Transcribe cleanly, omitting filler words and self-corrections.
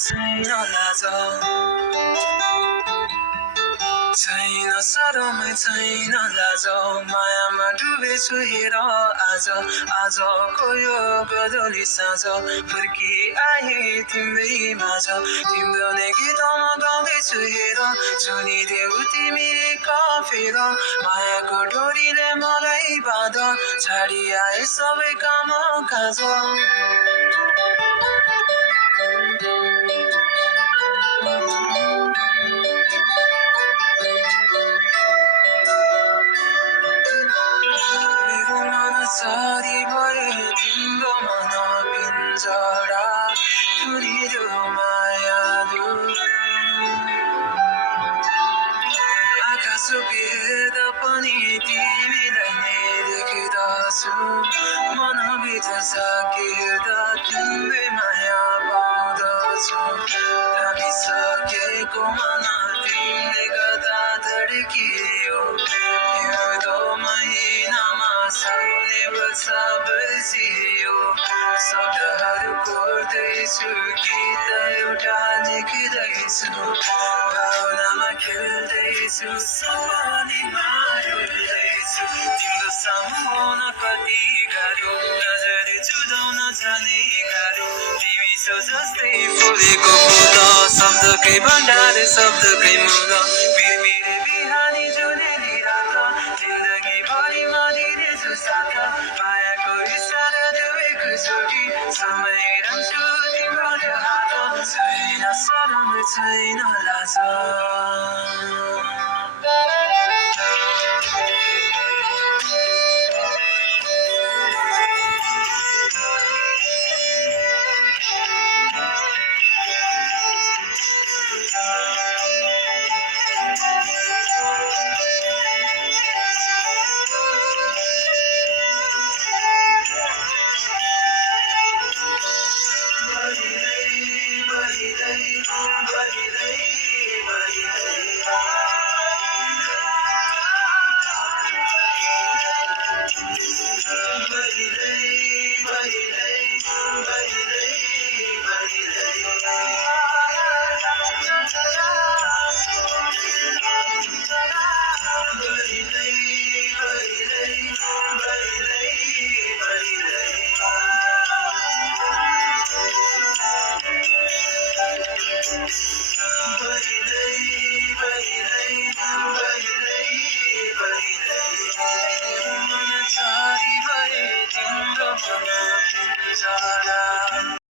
छैन लाज छैन सरमै छैन लाज मायामा डुबेछु हेर आजको यो गदोली साँझ फर्की आए तिम्रै माझ तिम्रो नै गीतमा गाउँदैछु हेर सुनिदेऊ तिमी कफेर मायाको डोरीले मलाई बाँध छाडी आए सबै काम काज सारी भए तिम्रो मन पिञ्जरा तुरिदेऊ मायालु आकाश बिर्दा पनि तिमीलाई नै देख्दछु मनभित्र सकिर्दा तिम्रै माया पाउँदछु थामिसकेको मन तिमीले गर्दा धड्कियो हिउँदो महिनामा साउने वर्षा बर्सियो शब्दहरू कोर्दैछु गीत एउटा लेख्दैछु भावनामा खेल्दैछु सपनीमा डुल्दैछु तिम्रो सामु हुन कति गाह्रो नजर जुदाउन जाने गाह्रो तिमी छौ जस्तै फुलेको फुल शब्दकै भण्डार शब्दकै मूल बिरबिरे बिहानी जुनेली रात जिन्दगी भरि म दिनेछु साथ मायाको इसारा देवेको छोटी समय रहन्छु तिम्रो हात छैन शरम छैन लाज Bye.